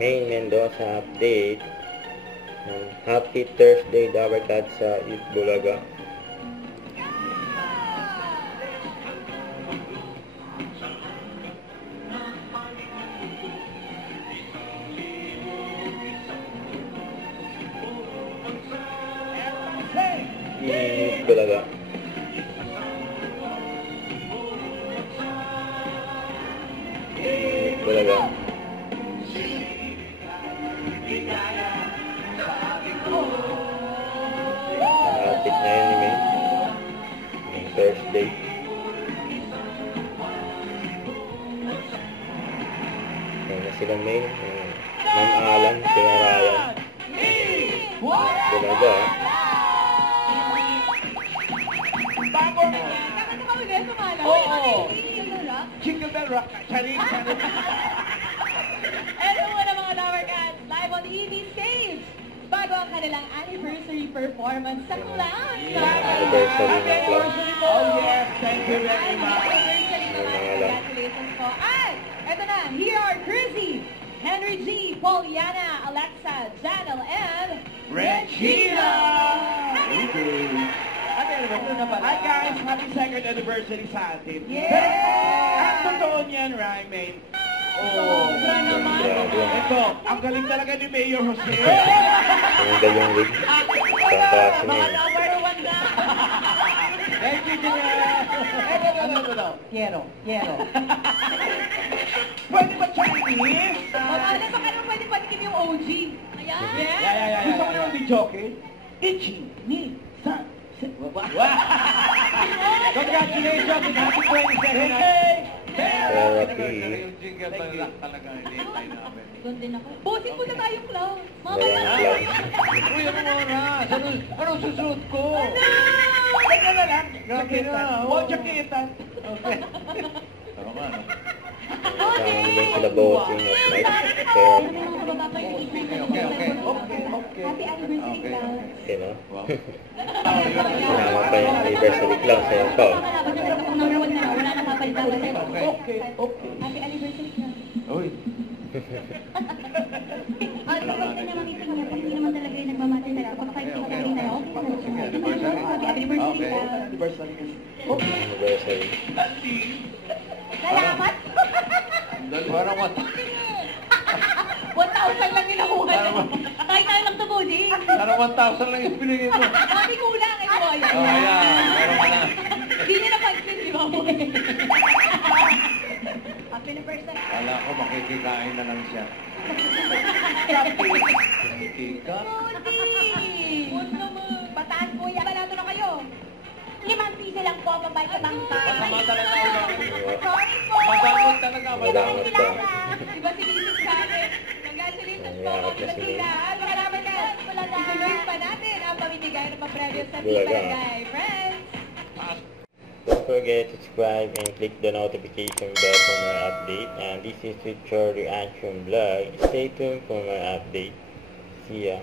Main Mendoza update. Happy Thursday, Dabarkad sa Bulaga. Bulaga. Bulaga. Kapit na yun ni May. Thursday. Kaya na sila May. Ma'am Alan, sila Ryan. Bulaga. Jingle Bell Rock. Charing. Ito muna mga Dabarkads, live on EV Stage. Bago ang kanilang anniversary performance sa Class. Anniversary na Oh yes, thank you very much. Congratulations po. At ito na, here are Chrissy, Henry G, Poliana, Alexa, Janel, and Regina! Hi guys, happy second anniversary sa atin. Yeah! Ang totoo niyan, Ryan. Sobra naman. Ito, ang galing talaga ni Mayor Jose. Yung dalyong wig. Pangkasin Mga yun. number one na. Thank you, Janelle. Quiero. Pwede ba Chinese? Ano pa ka nung pwede patikim yung OG? Ayan. Yeah. Gusto mo naman videoke? Ichi, ni, san, wow! Congratulations and happy 27th! Therapy. Doon din ako. Bossing mo na tayong clown. Walang clown. Uy, anong oras? Anong susunod ko? Ano? Teka na lang. Jaketan. Wow, jaketan. Okay. Tama ba, no? Kasama nila sila bossing at night. Therapy. Okay. Happy anniversary, clown. Okay, no? Sinama pa yung anniversary clown sa'yo pa. Number one na, wala na papalitan. Okay. Happy anniversary, clown. Uy. Kapag ka naman meeting niya, pag hindi naman talaga yung nagmamatter talaga, pag 5 ka lang tayo, happy anniversary, clown. Anniversary. Salamat! Parang what? 1,000 lang ninakuha niya. Kahit tayo lang tumuding. Parang 1,000 lang yung pinigay mo. Sabi kulang, ito mo. Ayan. Meron ka na. Hindi niya napansin, di ba mo? Happy anniversary. Kala ko makikikain na lang siya. Kika? Puti! Huwag naman. Bataan po yan. Balato na kayo. 5 piso lang po, babay sa bangka. Masama talaga ako. Sorry po. Magamot talaga. Magamot ka. Diba si Mrs. Karen? Congratulations po, Nangyayakap na si Kapatida. Maraming ka. Ituloy pa natin ang pamimigay ng papremyo sa Bulaga. Barangay Friends. Don't forget to subscribe and click the notification bell for more update. And this is Richard Reaction Vlog. Stay tuned for more update. See ya.